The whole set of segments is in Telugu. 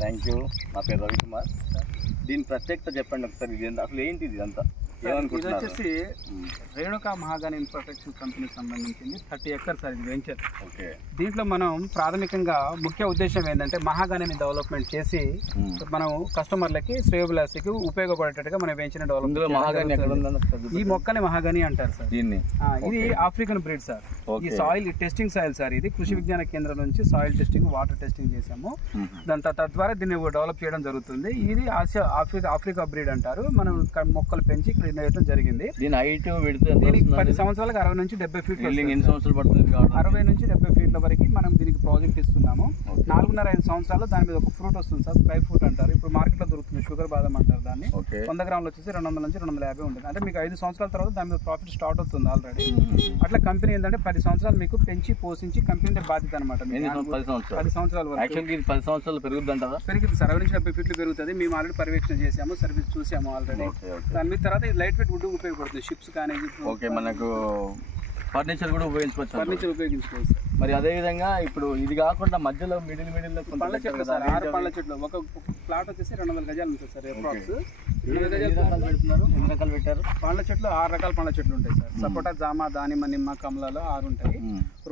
Thank you. నా పేరు రవికుమార్. దీని ప్రత్యేకత చెప్పండి ఒకసారి. ఇది అసలు ఏంటి ఇది అంతా? ఇది వచ్చేసి రేణుకా మహాగని ప్రొటెక్షన్ కంపెనీకి సంబంధించింది 30 ఎకర్స్ సార్ ఇది వెంచర్. ఓకే. దీంట్లో మనం ప్రాథమికంగా ముఖ్య ఉద్దేశం ఏంటంటే మహాగనిని డెవలప్మెంట్ చేసి మనం కస్టమర్లకి శ్రేయోభిలాషికి ఉపయోగపడేటట్టుగా మనం వెంచర్ డెవలప్మెంట్. ఈ మొక్కని మహాగని అంటారు సార్. దీన్ని ఇది ఆఫ్రికన్ బ్రీడ్ సార్. ఈ సాయిల్ టెస్టింగ్ సాయిల్ సార్. ఇది కృషి విజ్ఞాన కేంద్రం నుంచి సాయిల్ టెస్టింగ్, వాటర్ టెస్టింగ్ చేసాము. దాని తద్వారా దీన్ని డెవలప్ చేయడం జరుగుతుంది. ఇది ఆఫ్రికా బ్రీడ్ అంటారు. మనం మొక్కలు పెంచి ఇక్కడ వేయడం జరిగింది. దీని హైట్ విడ్త్ దీనికి 10 సంవత్సరాలకు 60 నుంచి 70 ఫీట్లు. ఎన్ని సంవత్సరాలు పడుతుంది? 60 నుంచి 70 ఫీట్ల వరకు మనం దీనికి ప్రాజెక్ట్ ఇస్తున్నాము. 4.5 సంవత్సరాలు దాని మీద ఒక ఫ్రూట్ వస్తుంది సార్. స్ప్రై ఫ్రూట్ అంటారు. ఇప్పుడు మార్కెట్లో దొరుకుతుంది. షుగర్ బాదం అంటారు దాన్ని. 100 గ్రాములు వచ్చేసి 200 నుంచి 250 ఉంటుంది. అంటే మీకు 5 సంవత్సరాల తర్వాత దాని మీద ప్రాఫిట్ స్టార్ట్ అవుతుంది ఆల్రెడీ. అట్లా కంపెనీ ఏంటంటే 10 సంవత్సరాలు మీకు పెంచి పోషించి కంపెనీ బాధ్యత అనమాట. 10 సంవత్సరాల వరకు 10 సంవత్సరాలు పెరుగుతుంది అంటారా? పెరుగుతుంది సార్. 60 నుంచి 70 ఫీట్లు పెరుగుతుంది. మేము ఆల్రెడీ పర్యవేక్షణ చేసాము, సర్వీస్ చూసాము ఆల్రెడీ. దాని మీద తర్వాత లైట్ వెయిట్ వుడ్ ఉపయోగపడుతుంది. షిప్స్ కానీ మనకు ఫర్నిచర్ కూడా ఉపయోగించుకోవచ్చు. ఫర్నిచర్ ఉపయోగించుకోవచ్చు. మరి అదే విధంగా ఇప్పుడు ఇది కాకుండా మధ్యలో మిడిల్ పండ్ల చెట్లు సార్. 6 పండ్ల చెట్లు. ఒక ప్లాట్ వచ్చేసి 200 గజాలు ఉంటుంది సార్. అప్రాక్స్ 200 గజాలు పెడుతున్నారు. ఎన్ని రకాలు పెట్టారు? పండ్ల చెట్లు 6 రకాల పండ్ల చెట్లు ఉంటాయి సార్. సపోటా, జామ, దానిమ్మ, నిమ్మ, కమలాలు 6 ఉంటాయి.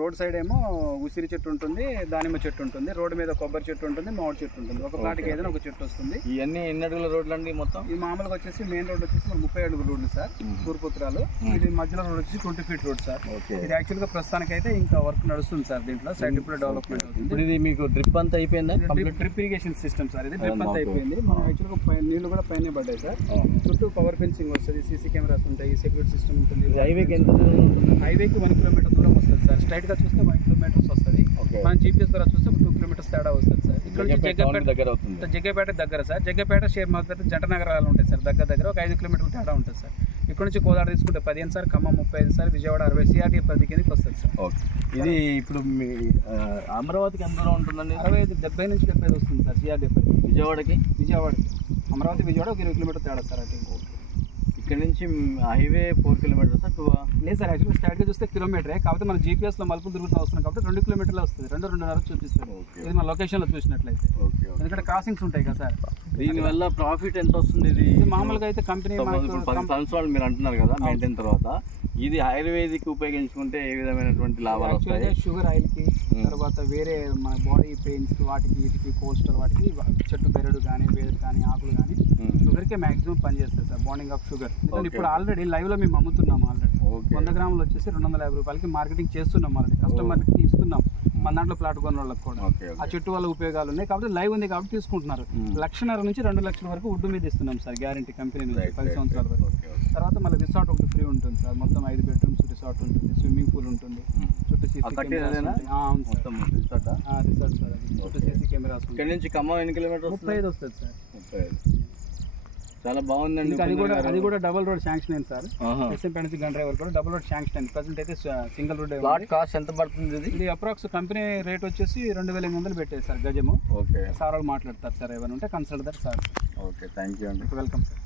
రోడ్ సైడ్ ఏమో ఉసిరి చెట్టు ఉంటుంది, దానిమ్మ చెట్టు ఉంటుంది. రోడ్డు మీద కొబ్బరి చెట్టు ఉంటుంది, మామిడి చెట్టు ఉంటుంది. ఒక ప్లాట్కి ఏదైనా ఒక చెట్టు వస్తుంది. ఇవన్నీ ఎన్ని అడుగుల రోడ్లు అండి మొత్తం? ఈ మామూలుగా వచ్చేసి మెయిన్ రోడ్ వచ్చేసి 30 అడుగుల రోడ్లు సార్. తూర్పుత్రాలు. ఇది మధ్యలో రోడ్ వచ్చేసి 20 ఫీట్ రోడ్ సార్. ఇది యాక్చువల్ గా ప్రస్తుతానికి అయితే ఇంకా వర్క్ నడుస్తుంది సార్. దీంట్లో సైడ్ ఇప్పుడు డెవలప్మెంట్ అవుతుంది. ఇప్పుడు ఇది మీకు డ్రిప్ అంతా అయిపోయిందా? Drip irrigation system sir. ఇది డ్రిప్ అంతా అయిపోయింది. మనం యాక్చువల్ గా నీళ్లు కూడా పైన పడ్డాయి సార్. చుట్టూ పవర్ ఫెన్సింగ్ వస్తుంది, సీసీ కెమెరాస్ ఉంటాయి, సెక్యూరిటీ సిస్టమ్ ఉంటుంది. హైవేకి ఎంత? హైవేకి 1 కిలోమీటర్ దూరం వస్తుంది సార్. స్ట్రైట్ గా చూస్తే 1 కిలోమీటర్స్ వస్తుంది. మనం జీపీఎస్ ద్వారా చూస్తే 2 కిలోమీటర్స్ తేడా వస్తుంది సార్. ఇక్కడ జగ్గపేట దగ్గర సార్. జగ్గపేట, షేర్ మార్కెట్, జంట నగరాలు ఉంటాయి సార్. దగ్గర ఒక 5 కిలోమీటర్ల తేడా ఉంటుంది సార్. ఇక్కడ నుంచి కోదాడ తీసుకుంటే 15 sir, Khammam 35 sir, Vijayawada 60, CRDA 10 కిందకి వస్తుంది సార్. ఇది ఇప్పుడు అమరావతికి ఎంత దూరం ఉంటుందండి? 70 నుంచి 75 వస్తుంది సార్. సిఆర్డీఏ 10. విజయవాడకి అమరావతి విజయవాడ ఒక 20 కిలోమీటర్ తేడా సార్. అటు ఇక్కడ నుంచి హైవే 4 కిలోమీటర్స్ 2 లేదు సార్. యాక్చువల్గా స్ట్రైట్గా చూస్తే కిలోమీటరే. కాబట్టి మన జీపీఎస్లో మలుపులు తిరుగుతూ వస్తున్నాం కాబట్టి 2 కిలోమీటర్లే వస్తుంది. 2-2.5 చూపిస్తారు. ఇది మన లొకేషన్లో చూసినట్లయితే. ఎందుకంటే క్రాసింగ్స్ ఉంటాయి కదా సార్. దీనివల్ల ప్రాఫిట్ ఎంత వస్తుంది? ఇది మామూలుగా అయితే కంపెనీ 10 సంవత్సరాలు మీరు అంటున్నారు కదా మెయింటైన్ తర్వాత, ఇది ఆయుర్వేదిక్ ఉపయోగించుకుంటే ఏ విధమైనటువంటి లాభాలు వస్తాయి? షుగర్ ఆయిల్కి, తర్వాత వేరే మన బాడీ పెయిన్స్ వాటికి, వీటికి, కోస్టర్ వాటికి, చెట్టు బెరడు కానీ, వేరు కానీ, ఆకులు కానీ షుగర్కే మ్యాక్సిమం పనిచేస్తుంది సార్. Bonding of sugar. ఇప్పుడు ఆల్రెడీ లైవ్లో మేము అమ్ముతున్నాం. ఆల్రెడీ 100 గ్రాములు వచ్చేసి 250 రూపాయలకి మార్కెటింగ్ చేస్తున్నాం. ఆల్రెడీ కస్టమర్కి ఇస్తున్నాం. మన దాంట్లో ప్లాట్ కొన్న వాళ్ళకి కూడా ఆ చెట్టు వల్ల ఉపయోగాలు ఉన్నాయి కాబట్టి లైవ్ ఉంది కాబట్టి తీసుకుంటున్నారు. 1.5 నుంచి 2 లక్షల వరకు వుడ్ మీద ఇస్తున్నాం సార్. గ్యారంటీ కంపెనీ నుంచి 10 సంవత్సరాల వరకు. తర్వాత మళ్ళీ రిసార్ట్ ఒకటి ఫ్రీ ఉంటుంది సార్. మొత్తం 5 బెడ్రూమ్స్ రిసార్ట్ ఉంటుంది, స్విమ్మింగ్ పూల్ ఉంటుంది, చుట్టూ సీసీ కెమెరాస్. Resort sir. చుట్టూ సీసీ కెమెరాస్. ఇక్కడ నుంచి ఖమ్మం ఎన్ని కిలోమీటర్స్? 35 వస్తుంది సార్. 35. చాలా బాగుందండి. అది కూడా డబుల్ రోడ్ శాంక్షన్ అయింది సార్. ఎస్ఎంపేట నుంచి గంట డ్రైవర్ కూడా డబుల్ రోడ్ శాంక్షన్ అయింది. ప్రజెంట్ అయితే సింగిల్ రోడ్. ప్లాట్ కాస్ట్ ఎంత పడుతుంది? ఇది అప్రాక్స్ కంపెనీ రేట్ వచ్చేసి 2800 పెట్టేది సార్ గజము. సార్ వాళ్ళు మాట్లాడతారు సార్. ఏమైనా ఉంటే consult that sir. Okay, thank you అండి. Welcome sir.